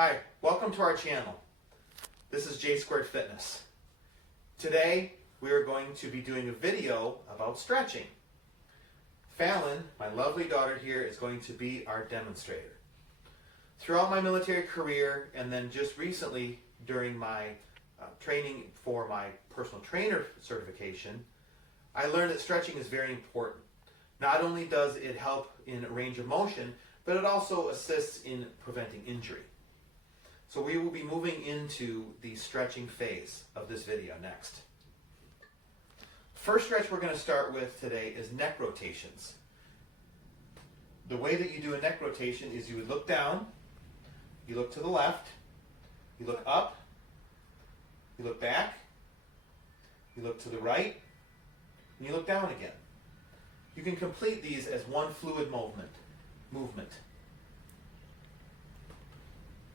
Hi, welcome to our channel. This is J Squared Fitness. Today we are going to be doing a video about stretching. Fallon, my lovely daughter here, is going to be our demonstrator. Throughout my military career and then just recently during my training for my personal trainer certification, I learned that stretching is very important. Not only does it help in range of motion, but it also assists in preventing injury. So we will be moving into the stretching phase of this video next. First stretch we're going to start with today is neck rotations. The way that you do a neck rotation is you would look down, you look to the left, you look up, you look back, you look to the right, and you look down again. You can complete these as one fluid movement.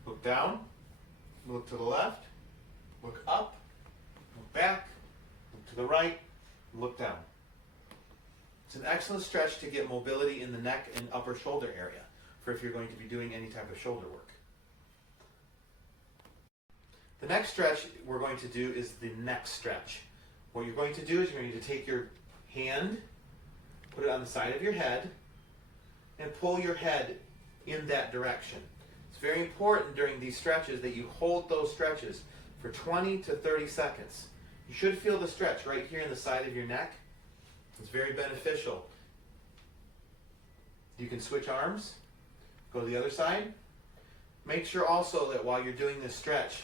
Look down, look to the left, look up, look back, look to the right, look down. It's an excellent stretch to get mobility in the neck and upper shoulder area for if you're going to be doing any type of shoulder work. The next stretch we're going to do is the neck stretch. What you're going to do is you're going to take your hand, put it on the side of your head, and pull your head in that direction. It's very important during these stretches that you hold those stretches for 20 to 30 seconds. You should feel the stretch right here in the side of your neck. It's very beneficial. You can switch arms, go to the other side. Make sure also that while you're doing this stretch,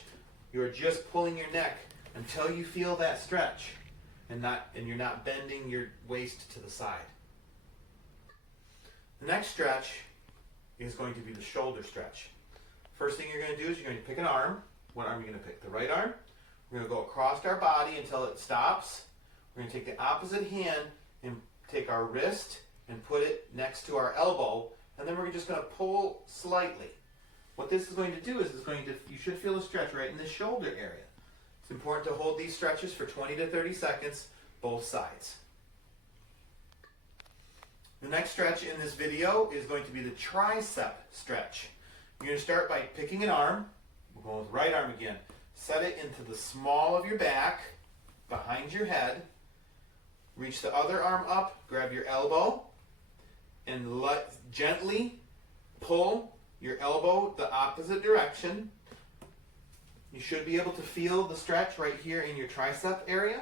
you're just pulling your neck until you feel that stretch and you're not bending your waist to the side. The next stretch is going to be the shoulder stretch. First thing you're going to do is you're going to pick an arm. What arm are you going to pick? The right arm. We're going to go across our body until it stops. We're going to take the opposite hand and take our wrist and put it next to our elbow, and then we're just going to pull slightly. What this is going to do is you should feel a stretch right in the shoulder area. It's important to hold these stretches for 20 to 30 seconds, both sides. The next stretch in this video is going to be the tricep stretch. You're going to start by picking an arm. We're going with right arm again. Set it into the small of your back, behind your head. Reach the other arm up, grab your elbow, and gently pull your elbow the opposite direction. You should be able to feel the stretch right here in your tricep area.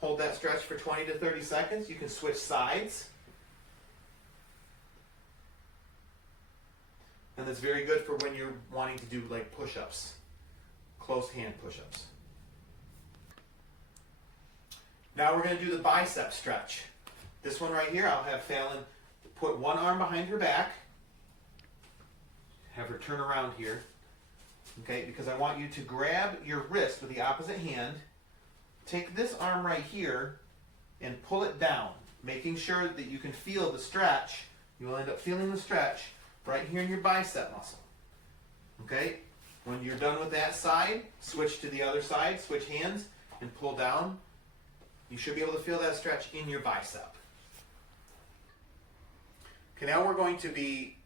Hold that stretch for 20 to 30 seconds. You can switch sides. And that's very good for when you're wanting to do like push-ups, close hand push-ups. Now we're going to do the bicep stretch. This one right here, I'll have Fallon put one arm behind her back. Have her turn around here. Okay, because I want you to grab your wrist with the opposite hand. Take this arm right here and pull it down, making sure that you can feel the stretch. You will end up feeling the stretch right here in your bicep muscle. Okay? When you're done with that side, switch to the other side, switch hands, and pull down. You should be able to feel that stretch in your bicep. Okay, now we're going to be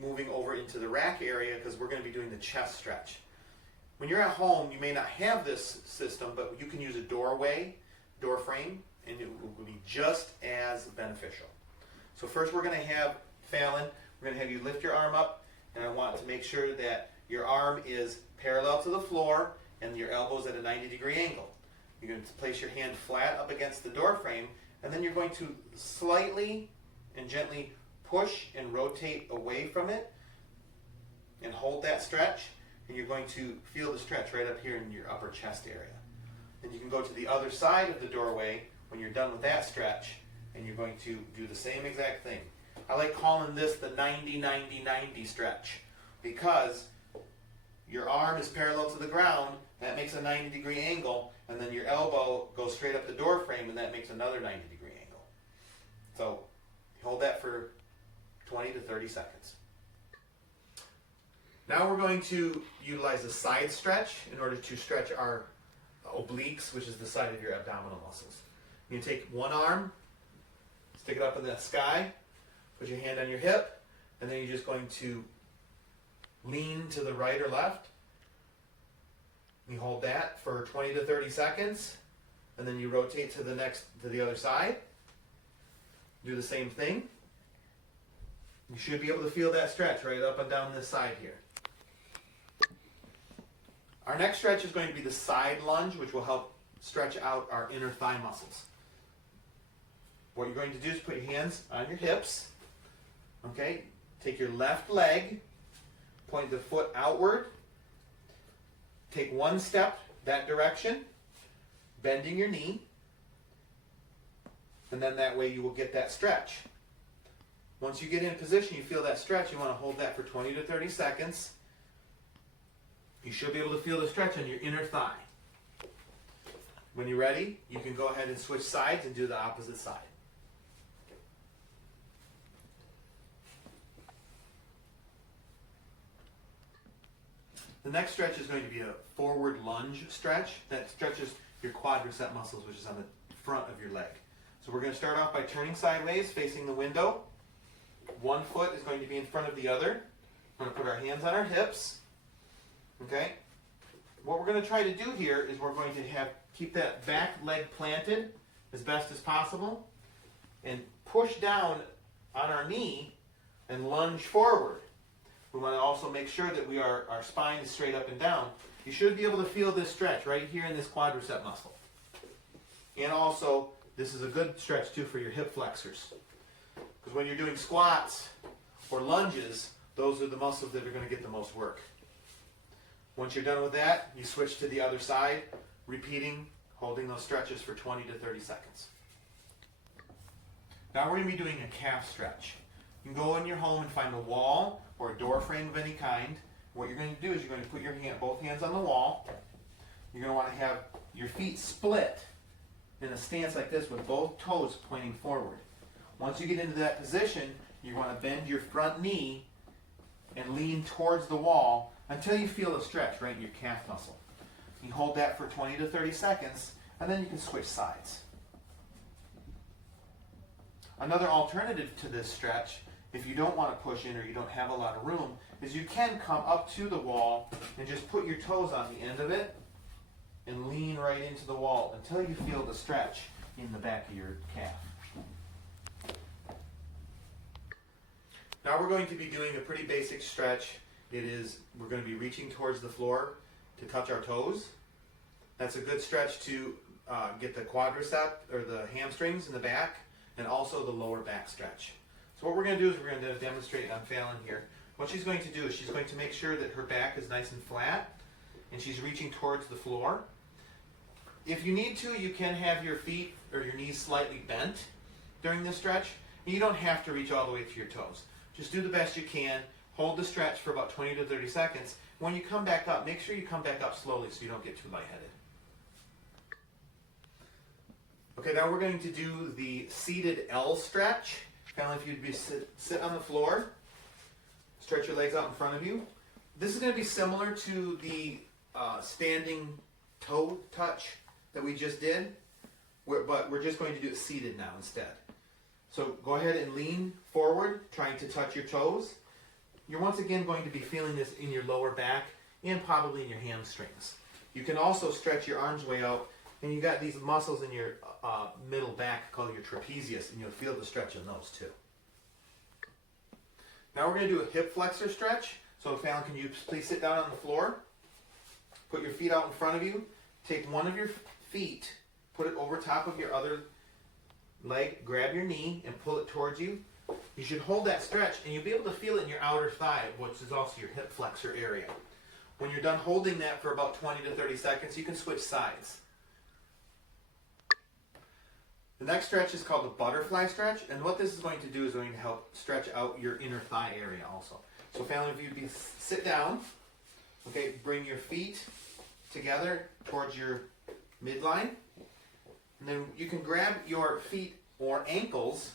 moving over into the rack area because we're going to be doing the chest stretch. When you're at home, you may not have this system, but you can use a door frame, and it will be just as beneficial. So first we're going to have Fallon, we're going to have you lift your arm up, and I want to make sure that your arm is parallel to the floor and your elbow's at a 90-degree angle. You're going to place your hand flat up against the door frame, and then you're going to slightly and gently push and rotate away from it and hold that stretch, and you're going to feel the stretch right up here in your upper chest area. Then you can go to the other side of the doorway when you're done with that stretch, and you're going to do the same exact thing. I like calling this the 90-90-90 stretch because your arm is parallel to the ground, that makes a 90-degree angle, and then your elbow goes straight up the door frame, and that makes another 90-degree angle. So hold that for 20 to 30 seconds. Now we're going to utilize a side stretch in order to stretch our obliques, which is the side of your abdominal muscles. You take one arm, stick it up in the sky, put your hand on your hip, and then you're just going to lean to the right or left. You hold that for 20 to 30 seconds, and then you rotate to the other side. Do the same thing. You should be able to feel that stretch right up and down this side here. Our next stretch is going to be the side lunge, which will help stretch out our inner thigh muscles. What you're going to do is put your hands on your hips. Okay, take your left leg, point the foot outward, take one step that direction, bending your knee, and then that way you will get that stretch. Once you get in position, you feel that stretch, you want to hold that for 20 to 30 seconds. You should be able to feel the stretch on your inner thigh. When you're ready, you can go ahead and switch sides and do the opposite side. The next stretch is going to be a forward lunge stretch that stretches your quadricep muscles, which is on the front of your leg. So we're going to start off by turning sideways, facing the window. One foot is going to be in front of the other. We're going to put our hands on our hips. Okay? What we're going to try to do here is we're going to keep that back leg planted as best as possible and push down on our knee and lunge forward. We want to also make sure that our spine is straight up and down. You should be able to feel this stretch right here in this quadricep muscle. And also, this is a good stretch too for your hip flexors. Because when you're doing squats or lunges, those are the muscles that are going to get the most work. Once you're done with that, you switch to the other side, repeating, holding those stretches for 20 to 30 seconds. Now we're going to be doing a calf stretch. You can go in your home and find a wall or a door frame of any kind. What you're going to do is you're going to put both hands on the wall. You're going to want to have your feet split in a stance like this with both toes pointing forward. Once you get into that position, you want to bend your front knee and lean towards the wall until you feel a stretch right in your calf muscle. You hold that for 20 to 30 seconds, and then you can switch sides. Another alternative to this stretch, if you don't want to push in or you don't have a lot of room, is you can come up to the wall and just put your toes on the end of it and lean right into the wall until you feel the stretch in the back of your calf. Now we're going to be doing a pretty basic stretch. We're going to be reaching towards the floor to touch our toes. That's a good stretch to get the quadricep or the hamstrings in the back and also the lower back stretch. So what we're going to do is we're going to demonstrate on Fallon here. What she's going to do is she's going to make sure that her back is nice and flat and she's reaching towards the floor. If you need to, you can have your feet or your knees slightly bent during this stretch. You don't have to reach all the way to your toes. Just do the best you can. Hold the stretch for about 20 to 30 seconds. When you come back up, make sure you come back up slowly so you don't get too lightheaded. Okay, now we're going to do the seated L stretch. Kind of like if you'd sit on the floor, stretch your legs out in front of you. This is going to be similar to the standing toe touch that we just did, but we're just going to do it seated now instead. So go ahead and lean forward, trying to touch your toes. You're once again going to be feeling this in your lower back and probably in your hamstrings. You can also stretch your arms way out, and you got these muscles in your middle back called your trapezius, and you'll feel the stretch in those too. Now we're going to do a hip flexor stretch. So Fallon, can you please sit down on the floor? Put your feet out in front of you. Take one of your feet, put it over top of your other leg, grab your knee and pull it towards you. You should hold that stretch and you'll be able to feel it in your outer thigh, which is also your hip flexor area. When you're done holding that for about 20 to 30 seconds, you can switch sides. The next stretch is called the butterfly stretch, and what this is going to do is going to help stretch out your inner thigh area also. So Fallon, if you'd sit down, okay, bring your feet together towards your midline, and then you can grab your feet or ankles,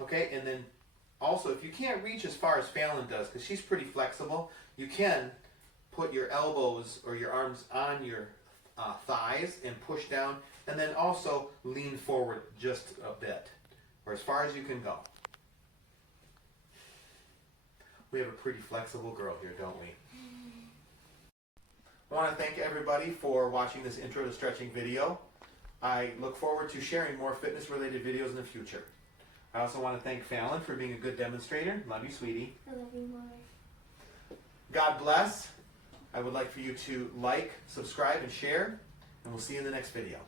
okay, and then also if you can't reach as far as Fallon does, because she's pretty flexible, you can put your elbows or your arms on your thighs and push down, and then also lean forward just a bit, or as far as you can go. We have a pretty flexible girl here, don't we? I want to thank everybody for watching this Intro to Stretching video. I look forward to sharing more fitness-related videos in the future. I also want to thank Fallon for being a good demonstrator. Love you, sweetie. I love you more. God bless. I would like for you to like, subscribe, and share, and we'll see you in the next video.